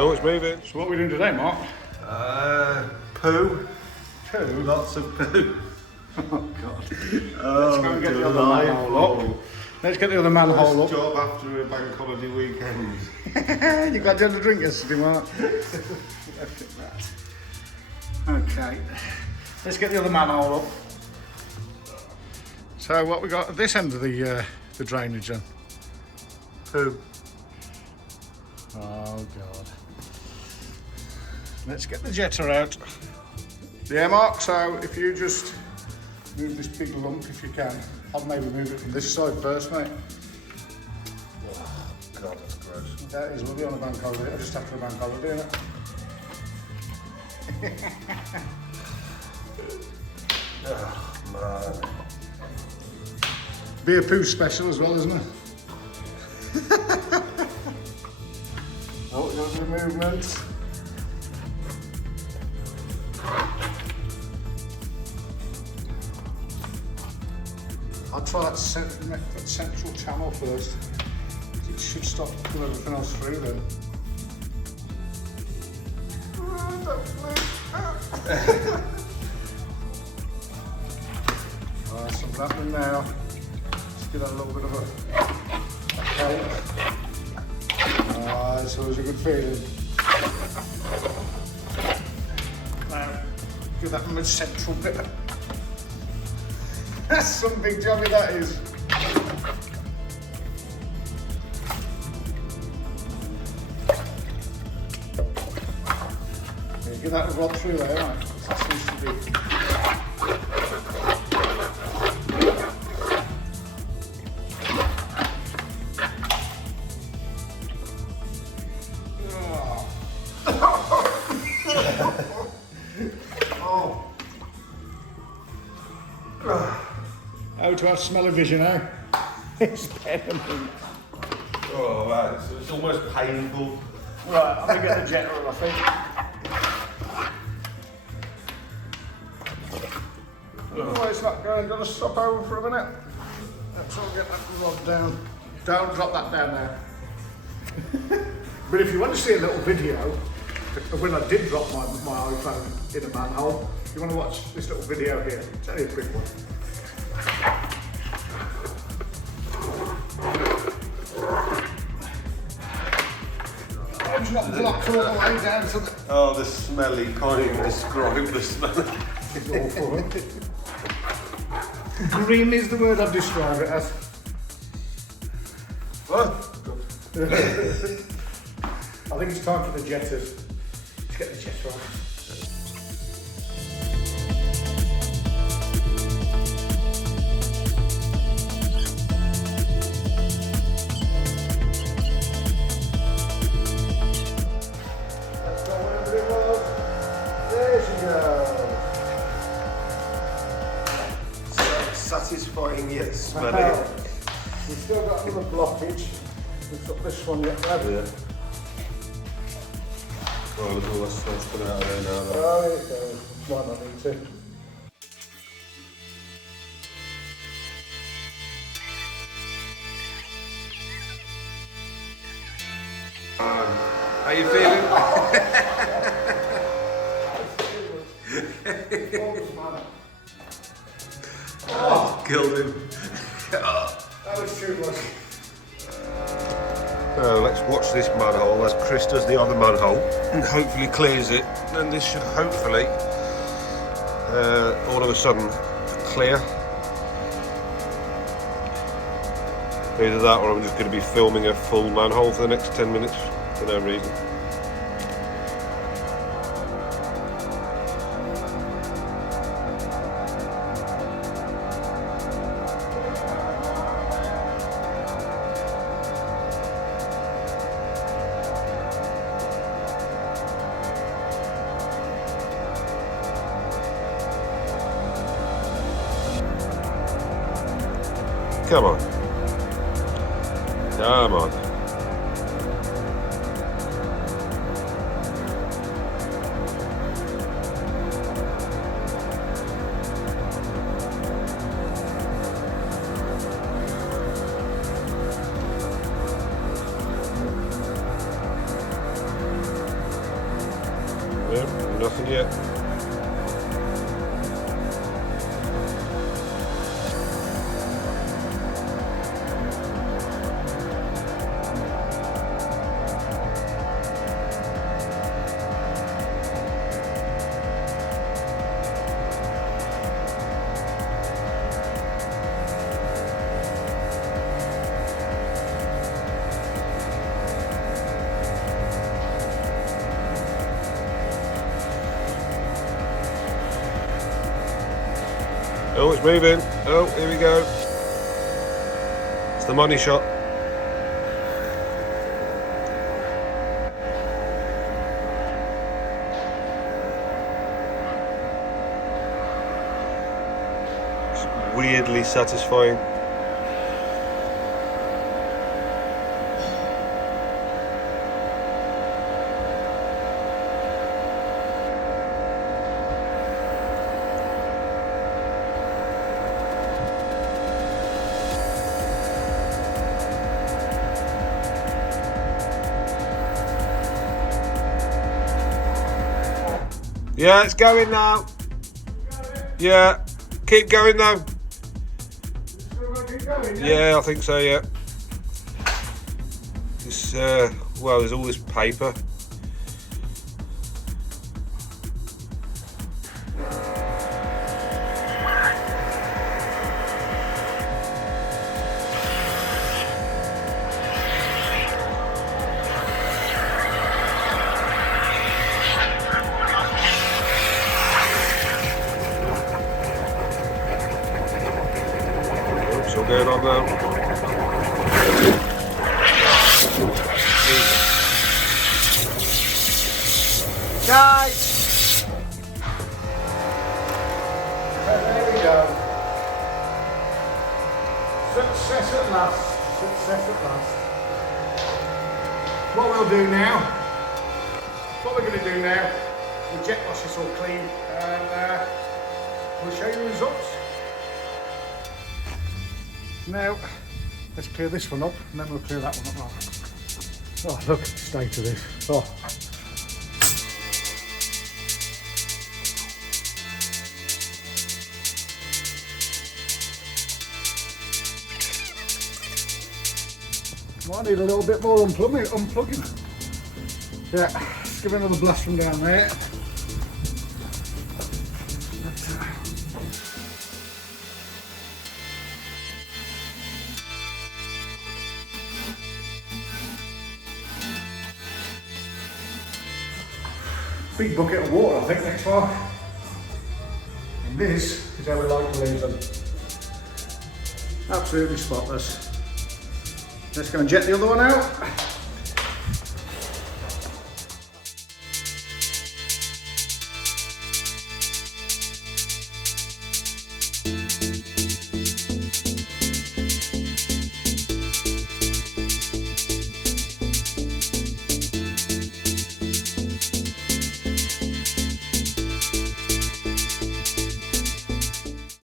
Oh, it's moving. So what are we doing today, Mark? Poo. Poo? Lots of poo. Oh, God. Let's go and get the other manhole up. Let's get the other manhole up. Job after a bank holiday weekend. You glad you had a drink yesterday, Mark? Okay. Let's get the other manhole up. So what we got at this end of the drainage then? Poo. Oh, God. Let's get the jetter out. Yeah, Mark, so if you just move this big lump if you can. I'll maybe move it from this side first, mate. Oh, God, that's gross. That is, we'll be on a bank holiday, just after a bank holiday, isn't it? Oh, man. Be a poo special as well, isn't it? Oh, there's the movement. I'll try that central channel first. It should stop pulling everything else through then. Alright, something's happening now. Let's give that a little bit of a okay. Alright, so it's a good feeling. Now, give that a central bit. That's some big jobby that is. Yeah, give that a rod through there, right? That seems to be. How to have smell-o-vision, eh? It's terrible. Oh, right, so it's almost painful. Right, I'm going to get the jetter on, I think. Oh, it's not going. Got to stop over for a minute. Let's all get that rod down. Don't drop that down there. But if you want to see a little video of when I did drop my iPhone in a manhole, you want to watch this little video here. It's only a quick one. It's not blocked all the way down to the... Oh, the smelly, can't even describe the smell. It's awful. Green is the word I'd describe it as. What? I think it's time for the jetters. Let's get the jetter on. Satisfying yet smelly. We've still got another blockage. We've got this one yet. Yeah. Well, look at all that stuff's coming out of there now. Though. Oh, there you go. Might not need to. How you feeling? Oh, killed him. That was too much. So let's watch this manhole as Chris does the other manhole and hopefully clears it. Then this should hopefully all of a sudden clear. Either that or I'm just going to be filming a full manhole for the next 10 minutes for no reason. Come on. Come on. Nothing yet. Oh, it's moving. Oh, here we go. It's the money shot. It's weirdly satisfying. Yeah, it's going now. Yeah, keep going though. Yeah, I think so, yeah. It's, well, there's all this paper. Still going on now. Guys! There we go. Success at last. Success at last. What we'll do now, what we're going to do now, we'll jet wash this all clean and we'll show you the results. Now, let's clear this one up and then we'll clear that one up. Oh, look at the state of this. Oh. Might need a little bit more unplugging. Yeah, let's give it another blast from down there. Big bucket of water, I think, next time. And this is how we like to leave them. Absolutely spotless. Let's go and jet the other one out.